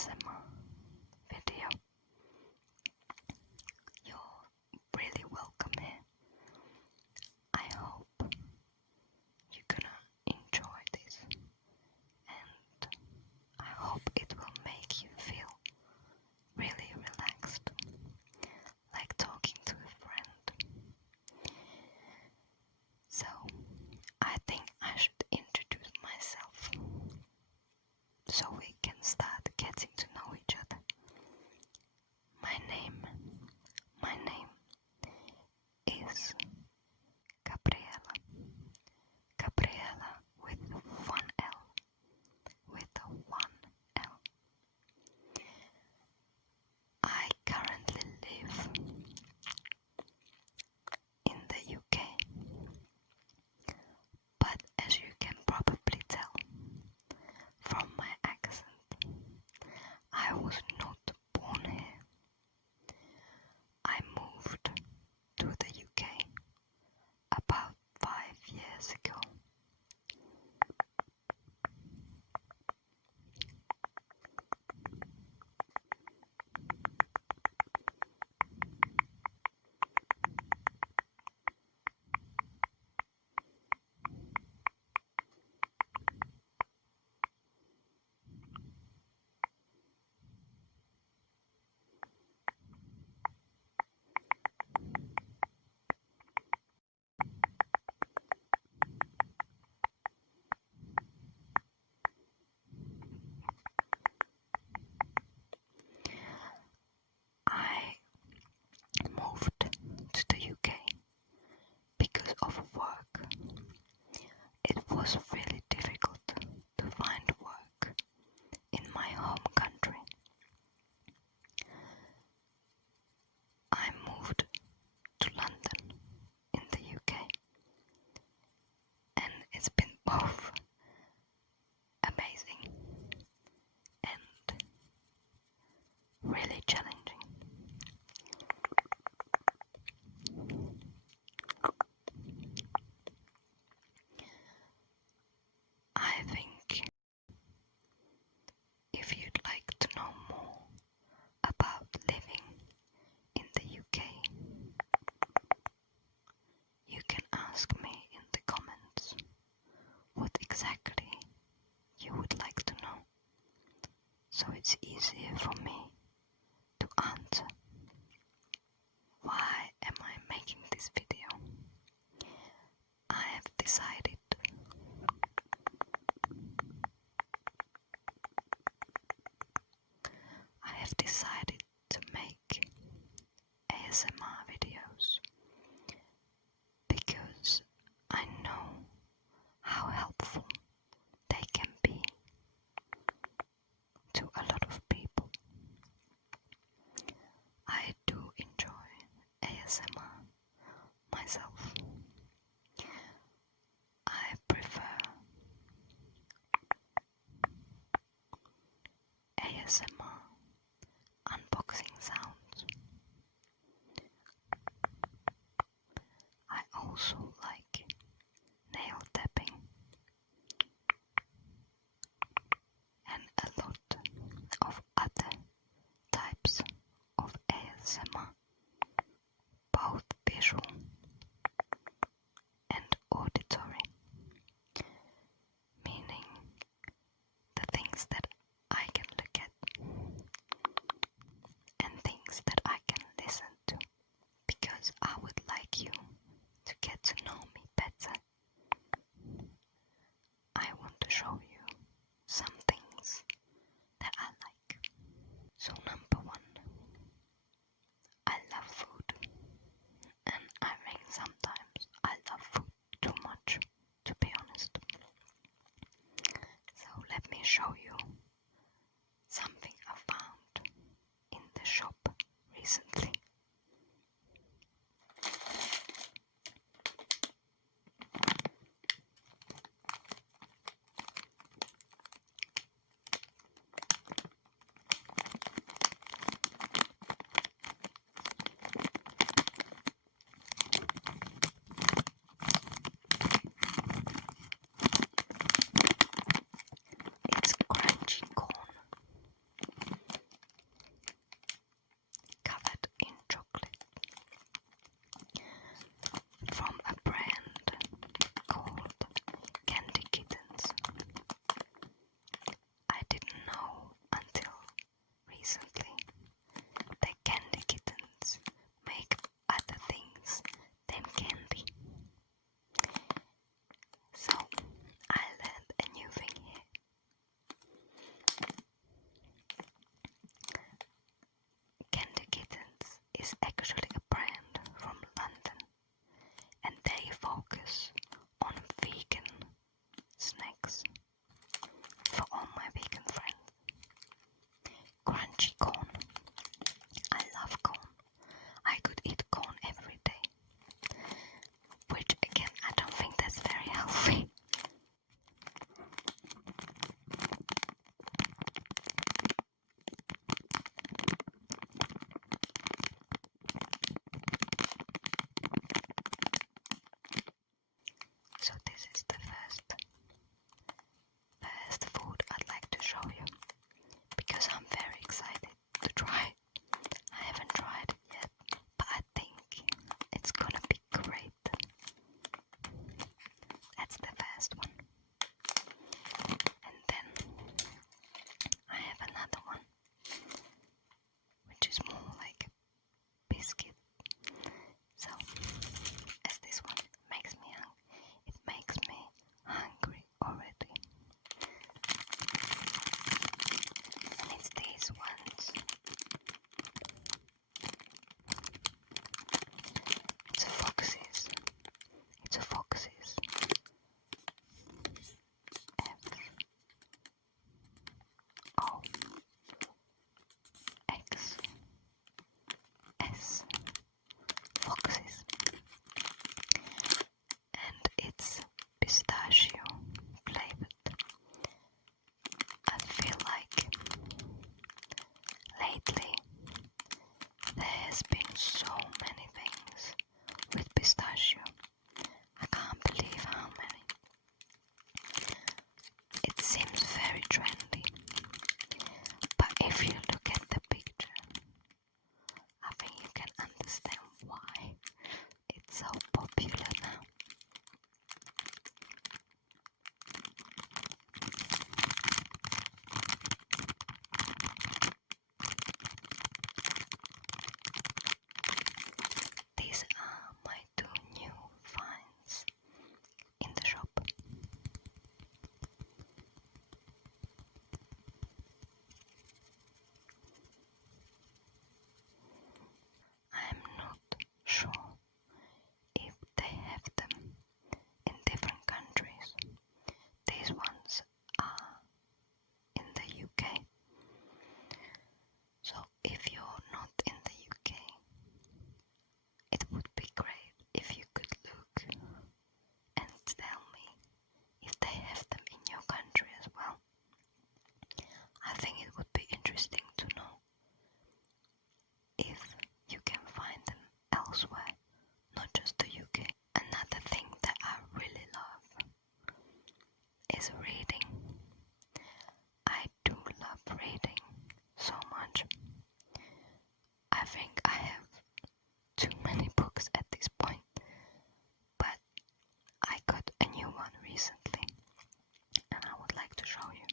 ASMR video. You're really welcome here. I hope you're gonna enjoy this, and I hope it will make you feel really relaxed, like talking to a friend. So I think I should introduce myself so we can start getting to know each other. My name is Gabriela. Gabriela with one L. With a one L. I currently live in the UK, but as you can probably tell from my accent, I was not born here. I moved to the UK about 5 years ago. I moved to the UK because of work. It was really difficult to find work in my home country. I moved to London in the UK, and it's been both amazing and really challenging. I think if you'd like to know more about living in the UK, you can ask me in the comments what exactly you would like to know, so it's easier for me to answer. Why am I making this video? I have decided to make ASMR videos because I know how helpful they can be to a lot of people. I do enjoy ASMR myself. I prefer ASMR unboxing sounds. I also like nail tapping and a lot of other types of ASMR, both visual and auditory, meaning the things that I can look at and things that I can listen to, because I would like you to get to know me better. I want to show you some things that I like. So number one, I love food, and I think sometimes I love food too much, to be honest. So let me show you something I found in the shop recently. It's crunchy corn. recently that candy kittens make other things than candy. So I learned a new thing here. Candy Kittens is actually a brand from London, and they focus on vegan snacks for all my vegan friends. Crunchy corn. I love corn. I could eat corn every day, which again I don't think that's very healthy. So this is the first food I'd like to show you because I'm very excited to try it. I haven't tried it yet, but I think it's gonna be great. That's the first one. And then I have another one, which is more like a biscuit. So, as this one makes me hungry already. And it's these ones. It's a Fox's. Fox's. Fox's. And it's pistachio flavored. I feel like lately there has been so many things with pistachio. I can't believe how many. It seems very trendy, but if you look at the picture, I think you can understand why it's so popular now. These are my two new finds in the shop. I'm not sure if they have them in different countries. These ones are in the UK. So if you're not in the UK, it would be great if you could look and tell me if they have them in your country as well. I think it would be interesting to know if you can find them elsewhere, not just the UK. Another thing that I really love is reading. I do love reading so much. I think I have too many books at this point, but I got a new one recently and I would like to show you.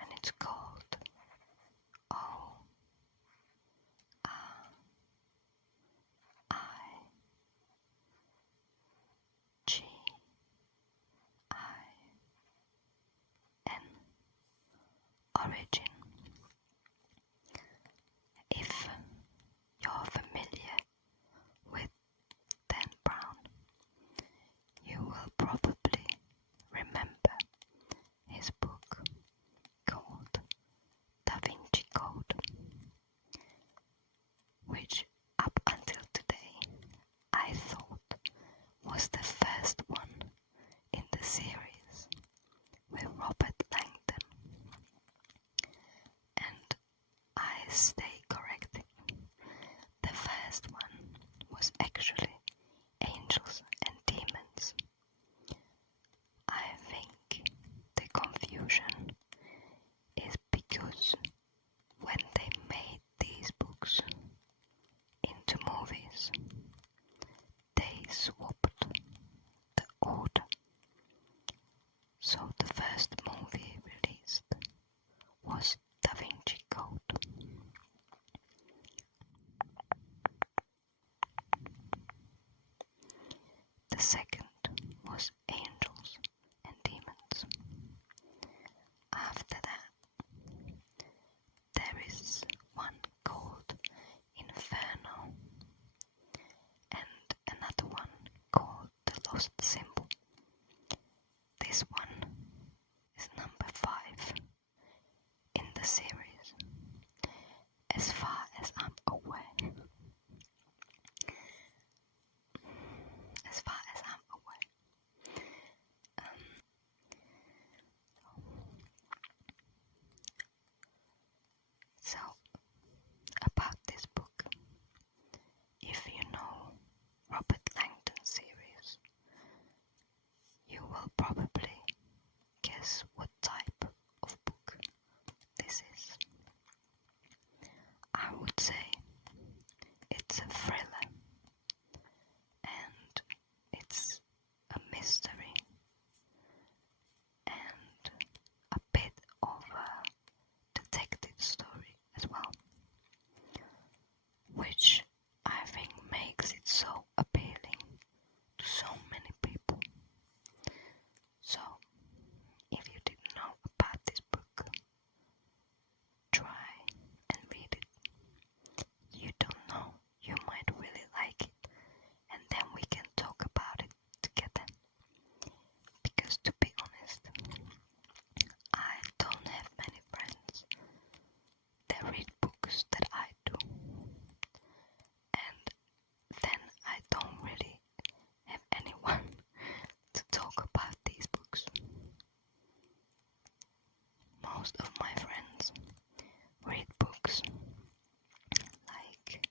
And it's called ORIGIN. Origin. If you're familiar with Dan Brown, you will probably remember his book called Da Vinci Code, which up until today I thought was the first one in the series with Robert Langdon. And I stay corrected. The first one was actually Angels and Demons. I think the confusion is because most simple. This one is number 5 in the series, as far as I'm aware. As far as I'm aware. So, about this book, if you know Robert Langdon series, you will probably guess what type of book this is. I would say it's a thriller, and it's a mystery, and a bit of a detective story as well, which I think makes it so appealing to so many people. So, if you didn't know about this book, try and read it. You don't know, you might really like it, and then we can talk about it together. Because to be honest, I don't have many friends that read books that I do, and then I don't really have anyone to talk about these books. Most of my friends read books like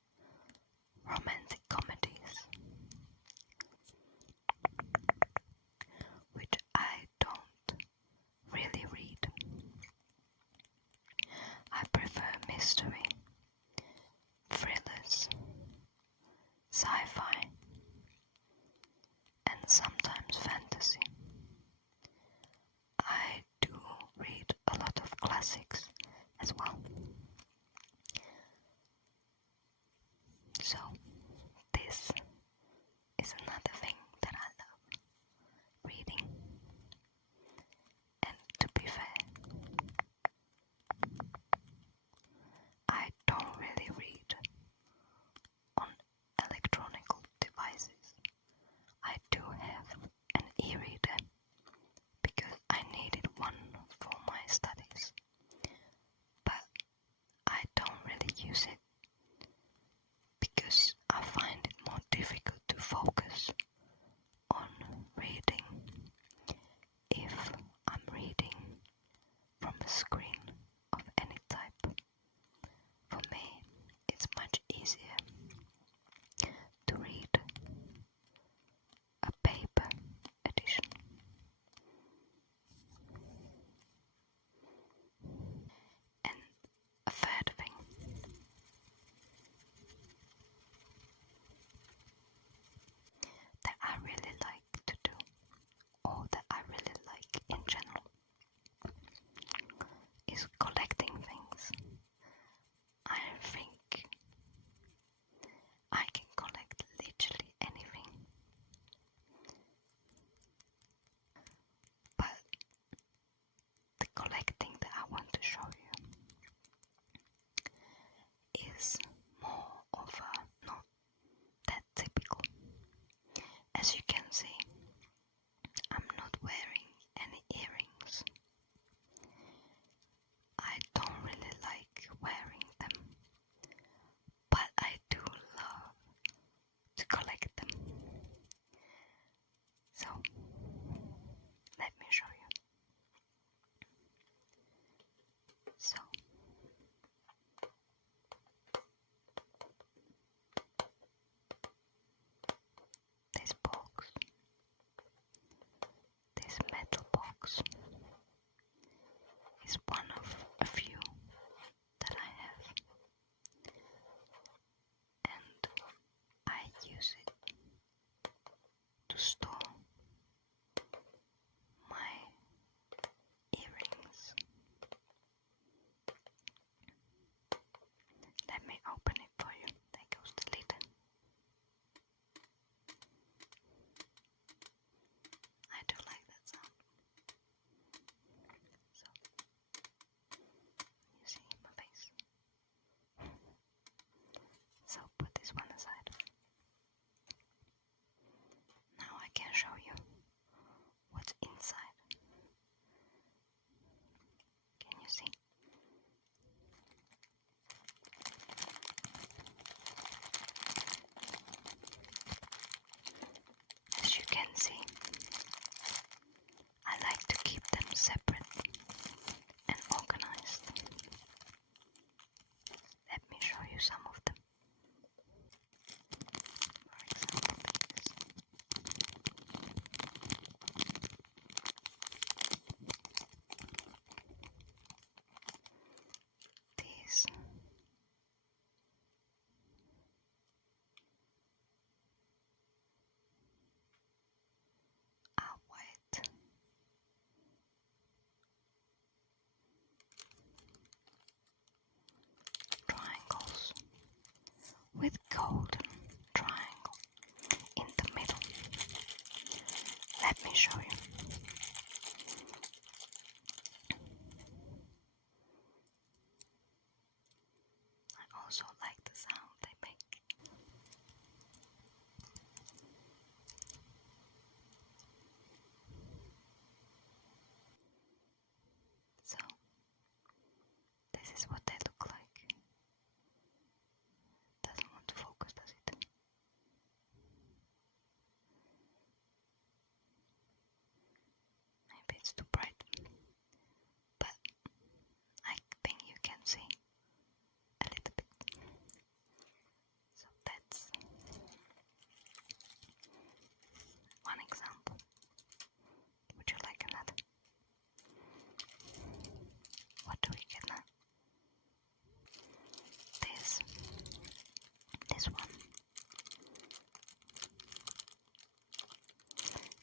romantic comedies, which I don't really read. I prefer mystery, thrillers, sci-fi, and sometimes fantasy. I do read a lot of classics as well. So, this is another thing that I love, reading. And to be fair, I don't really read on electronic devices. I do have an e-reader because I needed one for my studies, but I don't really use it because I find it more difficult to focus on reading if I'm reading from a screen of any type. For me, it's much easier to read a paper edition. And a third thing, that I really like to do, or that I really like in general, is collecting things. I think I can collect literally anything. But the collecting that I want to show you is more of a not that typical. As you can see, I'm not wearing any earrings. I don't really like wearing them, but I do love to collect them. So, let me show you. So, this box, this metal box, is one of a few that I have, and I use it to store my earrings. Let me open it for you. There goes the lid. I do like that sound. So, you see my face. So put this one aside. Now I can show you golden triangle in the middle. Let me show you. I also like the sound they make. So, this is what they look like. Doesn't want to focus, does it? Maybe it's too bright, but I think you can see a little bit. So that's one example. Would you like another? What do we get now? This one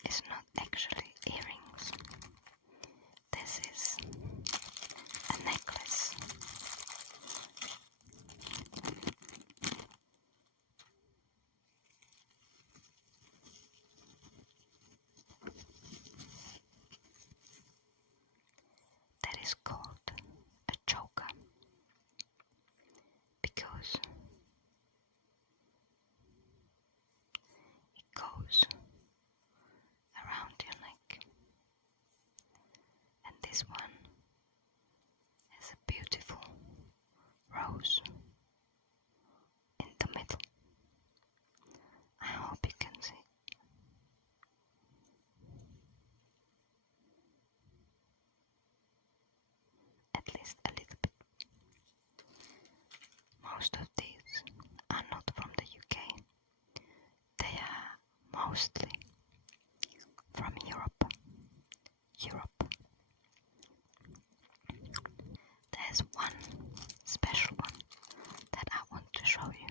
is not actually earrings. This is a necklace. That is called a choker because it goes around your neck. And this one has a beautiful rose in the middle. I hope you can see. At least a little bit. Most of these are not from the UK. They are mostly from Europe. There's one special one that I want to show you,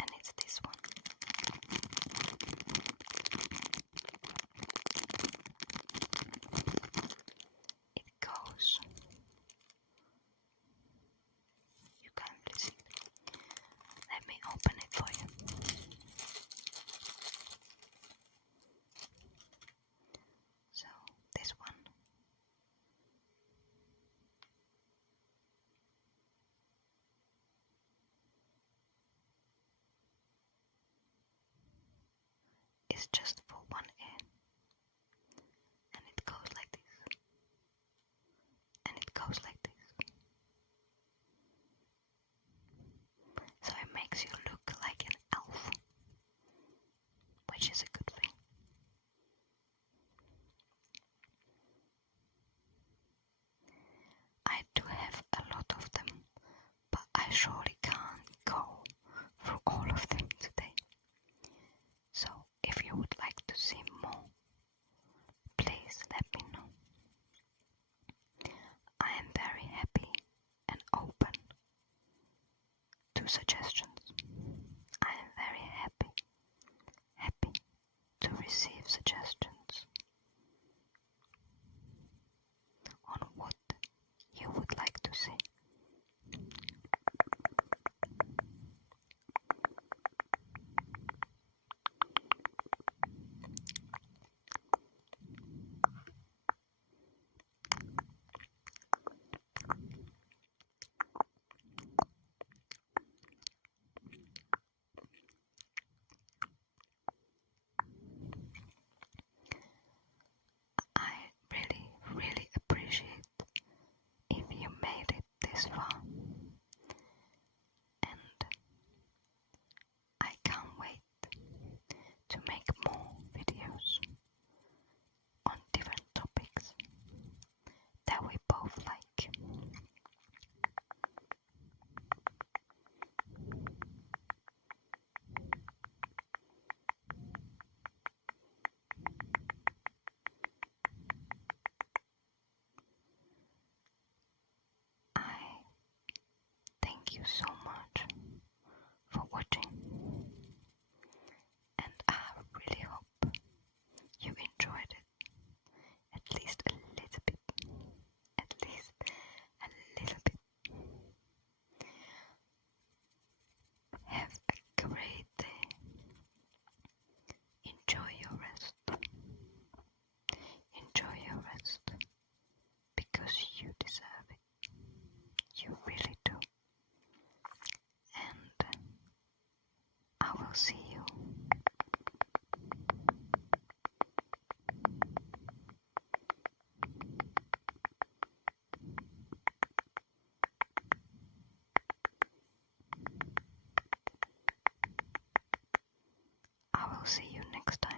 and it's this one. It goes. You can't really see it. Let me open it for you. So this one is just for one ear, and it goes like this, and it goes like this. So it makes you look like an elf, which is a good thing. I do have a lot of them, but I surely can't go through all of them today. So if you would like to see more, please let me know. I am very happy and open to suggestions. I am very happy to receive suggestions on what you would like to see. I really appreciate if you made it this far, and I can't wait to make more videos on different topics that we both like. I thank you so much for watching, and I really hope you enjoyed it, at least a little bit. At least a little bit. Have a next time.